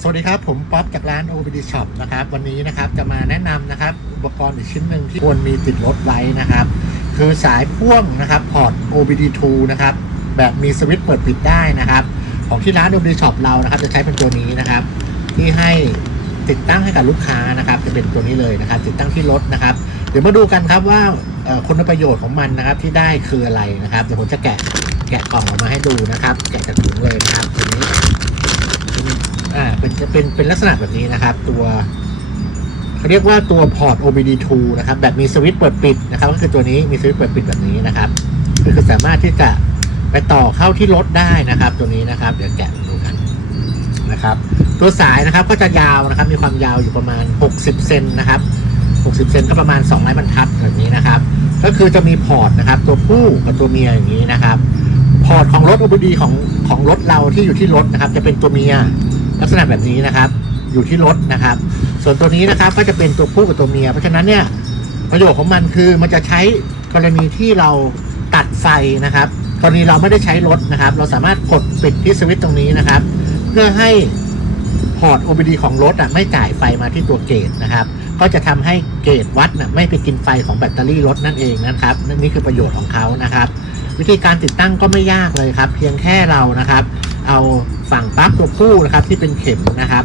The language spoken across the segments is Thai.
สวัสดีครับ ผมป๊อปจากร้าน OBD Shop นะครับวันนี้นะครับจะมาแนะนำนะครับ อุปกรณ์อีกชิ้นหนึ่งที่ควรมีติดรถไว้นะครับ คือสายพ่วงนะครับพอร์ต OBD2 นะครับ แบบมีสวิตช์เปิดปิดได้นะครับ ของที่ร้าน OBD Shop เรานะครับ จะใช้เป็นตัวนี้นะครับ ที่ให้ติดตั้งให้กับลูกค้านะครับจะเป็นตัวนี้เลยนะครับ ติดตั้งที่รถนะครับเดี๋ยวมาดูกันครับว่าคุณประโยชน์ของมันนะครับ ที่ได้คืออะไรนะครับเดี๋ยวผมจะแกะแกะกล่องออกมาให้ดูนะครับ แกะจากถุงเลยนะครับตัวนี้อ่าเป็นจะเป็นเป็นลักษณะแบบนี้นะครับตัวเขาเรียกว่าตัวพอร์ต OBD2 นะครับ แบบมีสวิตช์เปิดปิดนะครับ ก็คือตัวนี้มีสวิตช์เปิดปิดแบบนี้นะครับก็คือสามารถที่จะไปต่อเข้าที่รถได้นะครับ ตัวนี้นะครับ เดี๋ยวแกะดูกันนะครับ ตัวสายนะครับก็จะยาวนะครับ มีความยาวอยู่ประมาณ 60 เซนนะครับ 60 เซนก็ประมาณ2ไม้บรรทัดแบบนี้นะครับก็คือจะมีพอร์ตนะครับ ตัวผู้กับตัวเมียอย่างนี้นะครับ พอร์ตของรถอ b บดีของของรถเราที่อยู่ที่รถนะครับ จะเป็นตัวเมียลักษณะแบบนี้นะครับ อยู่ที่รถนะครับ ส่วนตัวนี้นะครับก็จะเป็นตัวผู้กับตัวเมีย เพราะฉะนั้นเนี่ย ประโยชน์ของมันคือ มันจะใช้กรณีที่เราตัดไฟนะครับกรณีเราไม่ได้ใช้รถนะครับ เราสามารถกดปิดที่สวิตช์ตรงนี้นะครับ เพื่อให้พอร์ต OBD ของรถอ่ะไม่จ่ายไฟมาที่ตัวเกตนะครับก็จะทำให้เกตวัดน่ะไม่ไปกินไฟของแบตเตอรี่รถนั่นเองนะครับนนี่คือประโยชน์ของเขานะครับ วิธีการติดตั้งก็ไม่ยากเลยครับ เพียงแค่เรานะครับเอาฝั่งปลั๊กตัวคู่นะครับที่เป็นเข็มนะครับ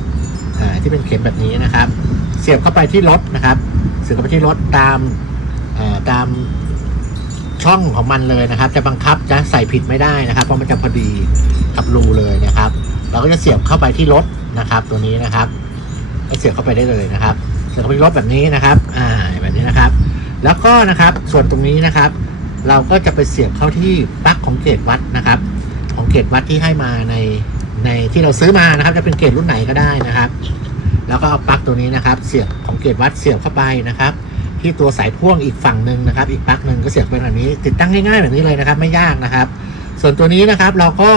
ที่เป็นเข็มแบบนี้นะครับ เสียบเข้าไปที่รถนะครับ เสียบเข้าไปที่รถตามตามช่องของมันเลยนะครับ จะบังคับจะใส่ผิดไม่ได้นะครับเพราะมันจะพอดีกับรูเลยนะครับ เราก็จะเสียบเข้าไปที่รถนะครับตัวนี้นะครับก็เสียบเข้าไปได้เลยนะครับเสียบเข้าไปที่รถแบบนี้นะครับอ่าแบบนี้นะครับ แล้วก็นะครับส่วนตรงนี้นะครับ เราก็จะไปเสียบเข้าที่ปลั๊กของเกจวัดนะครับของเกรดวัดที่ให้มาในในที่เราซื้อมานะครับ จะเป็นเกรดรุ่นไหนก็ได้นะครับ แล้วก็เอาปลั๊กตัวนี้นะครับ เสียบของเกรดวัดเสียบเข้าไปนะครับ ที่ตัวสายพ่วงอีกฝั่งหนึ่งนะครับ อีกปลั๊กหนึ่งก็เสียบเป็นแบบนี้ ติดตั้งง่ายๆแบบนี้เลยนะครับ ไม่ยากนะครับ ส่วนตัวนี้นะครับเราก็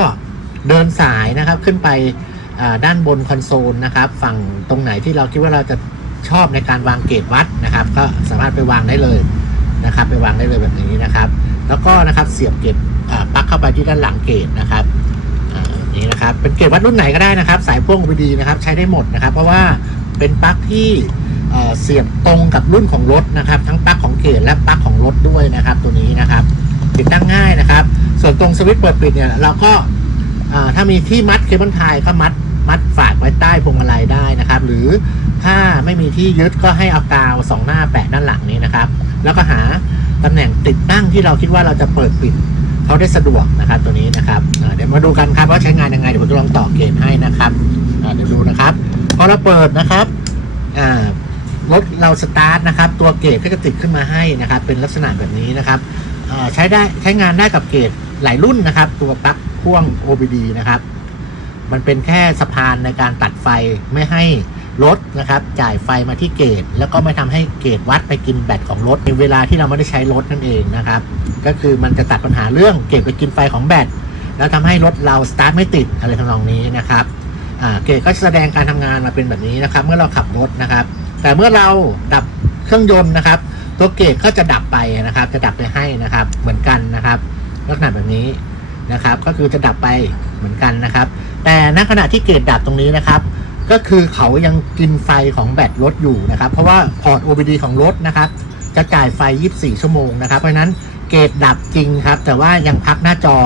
เดินสายนะครับขึ้นไปด้านบนคอนโซลนะครับฝั่งตรงไหนที่เราคิดว่าเราจะชอบในการวางเกรดวัดนะครับ ก็สามารถไปวางได้เลยนะครับ ไปวางได้เลยแบบนี้นะครับ แล้วก็นะครับเสียบเก็บปลั๊กเข้าไปที่ด้านหลังเกตนะครับนี้นะครับ เป็นเกตวัดรุ่นไหนก็ได้นะครับ สายพ่วงีดีนะครับ ใช้ได้หมดนะครับ เพราะว่าเป็นปลั๊กที่เสียบตรงกับรุ่นของรถนะครับ ทั้งปลั๊กของเกตและปลั๊กของรถด้วยนะครับตัวนี้นะครับติดตั้งง่ายนะครับ ส่วนตรงสวิตช์เปิดปิดเนี่ยเราก็ถ้ามีที่มัดเคเบิลไทยก็มัดมัดฝากไว้ใต้พวงมาลัยได้นะครับ หรือถ้าไม่มีที่ยึดก็ให้เอากาวสองหน้าแปะด้านหลังนี้นะครับ แล้วก็หาตำแหน่งติดตั้งที่เราคิดว่าเราจะเปิดปิดเขาได้สะดวกนะครับตัวนี้นะครับเดี๋ยวมาดูกันครับว่าใช้งานยังไงเดี๋ยวผมจะลองต่อเกมให้นะครับเดี๋ยวดูนะครับพอเราเปิดนะครับรถเราสตาร์ทนะครับตัวเกตก็จะติดขึ้นมาให้นะครับ เป็นลักษณะแบบนี้นะครับใช้ได้ใช้งานได้กับเกตหลายรุ่นนะครับ ตัวปลั๊กพ่วง OBD นะครับมันเป็นแค่สะพานในการตัดไฟไม่ให้รถนะครับจ่ายไฟมาที่เกตแล้วก็ไม่ทำให้เกตวัดไปกินแบตของรถในเวลาที่เราไม่ได้ใช้รถนั่นเองนะครับ ก็คือมันจะตัดปัญหาเรื่องเกตไปกินไฟของแบตแล้วทำให้รถเราสตาร์ทไม่ติดอะไรทำนองนี้นะครับเกตก็แสดงการทำงานมาเป็นแบบนี้นะครับ เมื่อเราขับรถนะครับ แต่เมื่อเราดับเครื่องยนต์นะครับ ตัวเกตก็จะดับไปนะครับจะดับไปให้นะครับเหมือนกันนะครับ ลักษณะแบบนี้นะครับ ก็คือจะดับไปเหมือนกันนะครับ แต่ณขณะที่เกตดับตรงนี้นะครับก็คือเขายังกินไฟของแบตรถอยู่นะครับ เพราะว่าพอร์ต OBD ของรถนะครับ จะจ่ายไฟ 24 ชั่วโมงนะครับเพราะนั้นเกตดับจริงครับ แต่ว่ายังพักหน้าจอ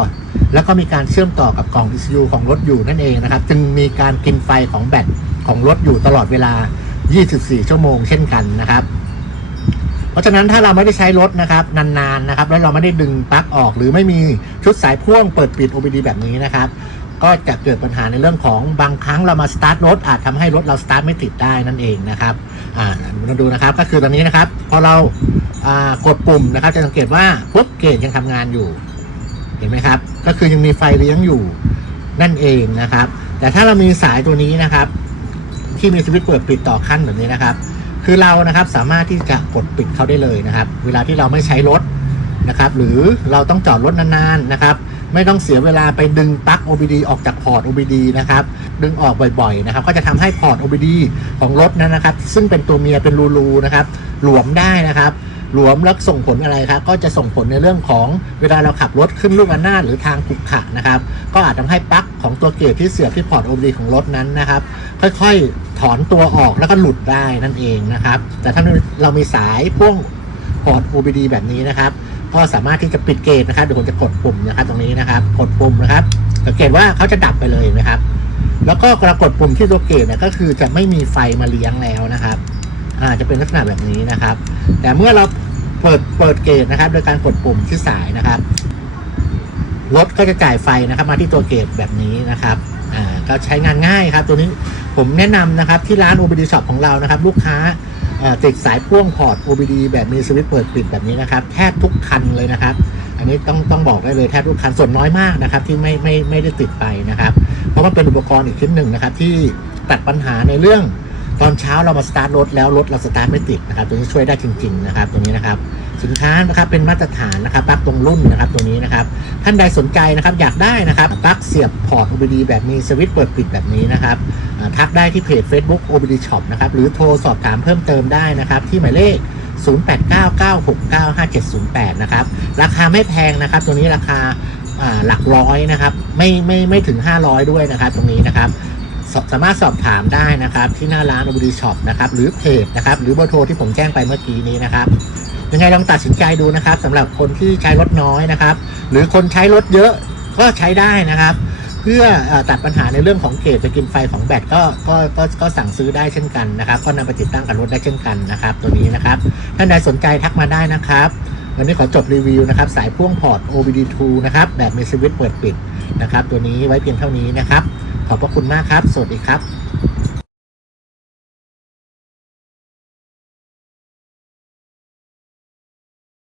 แล้วก็มีการเชื่อมต่อกับกล่อง ECU ของรถอยู่นั่นเองนะครับ จึงมีการกินไฟของแบตของรถอยู่ตลอดเวลา 24 ชั่วโมงเช่นกันนะครับ เพราะฉะนั้นถ้าเราไม่ได้ใช้รถนะครับนานๆนะครับ แล้วเราไม่ได้ดึงปลั๊กออกหรือไม่มีชุดสายพ่วงเปิดปิด OBD แบบนี้นะครับก็จะเกิดปัญหาในเรื่องของบางครั้งเรามาสตาร์ทรถอาจทำให้รถเราสตาร์ทไม่ติดได้นั่นเองนะครับอ่าเราดูนะครับ ก็คือตอนนี้นะครับพอเรากดปุ่มนะครับ จะสังเกตว่าปุ๊บเกจยังทำงานอยู่ เห็นไหมครับก็คือยังมีไฟเลี้ยงอยู่นั่นเองนะครับ แต่ถ้าเรามีสายตัวนี้นะครับ ที่มีสวิตช์เปิดปิดต่อขั้นแบบนี้นะครับ คือเรานะครับสามารถที่จะกดปิดเขาได้เลยนะครับ เวลาที่เราไม่ใช้รถนะครับ หรือเราต้องจอดรถนานๆ นะครับไม่ต้องเสียเวลาไปดึงปลั๊ก OBD ออกจากพอร์ต OBD นะครับ ดึงออกบ่อยๆ นะครับ ก็จะทำให้พอร์ต OBD ของรถนั้นนะครับ ซึ่งเป็นตัวเมียเป็นรูๆ นะครับ หลวมได้นะครับ หลวมแล้วส่งผลอะไรครับ ก็จะส่งผลในเรื่องของเวลาเราขับรถขึ้นลูกอันหน้าหรือทางขุกขะนะครับ ก็อาจทำให้ปลั๊กของตัวเกียร์ที่เสียบที่พอร์ต OBD ของรถนั้นนะครับ ค่อยๆ ถอนตัวออกแล้วก็หลุดได้นั่นเองนะครับ แต่ถ้าเรามีสายพ่วงพอร์ต OBD แบบนี้นะครับก็สามารถที่จะปิดเกตนะครับเดี๋ยวผมจะกดปุ่มนะครับตรงนี้นะครับ กดปุ่มนะครับสังเกตว่าเขาจะดับไปเลยนะครับ แล้วก็กรากดปุ่มที่ตัวเกตเนี่ยก็คือจะไม่มีไฟมาเลี้ยงแล้วนะครับอาจะเป็นลักษณะแบบนี้นะครับ แต่เมื่อเราเปิดเปิดเกตนะครับ โดยการกดปุ่มที่สายนะครับรถก็จะจ่ายไฟนะครับ มาที่ตัวเกตแบบนี้นะครับอ่าก็ใช้งานง่ายครับ ตัวนี้ผมแนะนำนะครับ ที่ร้านโอเบดีช็อของเรานะครับ ลูกค้าติดสายพ่วงพอร์ต OBD แบบมีสวิตช์เปิดปิดแบบนี้นะครับแทบทุกคันเลยนะครับ อันนี้ต้องต้องบอกได้เลยแทบทุกคันส่วนน้อยมากนะครับที่ไม่ไม่ไม่ได้ติดไปนะครับ เพราะว่าเป็นอุปกรณ์อีกชิ้นหนึ่งนะครับ ที่ตัดปัญหาในเรื่องตอนเช้าเรามาสตาร์ทรถแล้วรถเราสตาร์ทไม่ติดนะครับตัวนี้ช่วยได้จริงๆนะครับตัวนี้นะครับสินค้านะครับเป็นมาตรฐานนะครับปลั๊กตรงรุ่นนะครับตัวนี้นะครับท่านใดสนใจนะครับอยากได้นะครับปลั๊กเสียบพอร์ต OBD แบบมีสวิตช์เปิดปิดแบบนี้นะครับทักได้ที่เพจ Facebook OBD Shop นะครับหรือโทรสอบถามเพิ่มเติมได้นะครับ ที่หมายเลข 0899695708 นะครับราคาไม่แพงนะครับ ตัวนี้ราคาหลักร้อยนะครับไม่ไม่ไม่ถึง 500 ด้วยนะครับ ตรงนี้นะครับ สามารถสอบถามได้นะครับที่หน้าร้านอ o ด d ช็อปนะครับหรือเพจนะครับหรือเบอร์โทรที่ผมแจ้งไปเมื่อกี้นี้นะครับยังไงลองตัดสินใจดูนะครับสำหรับคนที่ใช้รถน้อยนะครับ หรือคนใช้รถเยอะก็ใช้ได้นะครับพื่อตัดปัญหาในเรื่องของเขตจะกินไฟของแบตก็ก็ก็ก็สั่งซื้อได้เช่นกันนะครับ ก็นำไปติดตั้งกับรถได้เช่นกันนะครับ ตัวนี้นะครับท่านใดสนใจทักมาได้นะครับ วันนี้ขอจบรีวิวนะครับ สายพ่วงพอร์ต OBD2 นะครับ แบบมีสวิตช์เปิดปิดนะครับ ตัวนี้ไว้เพียงเท่านี้นะครับ ขอบพระคุณมากครับสวัสดีครับ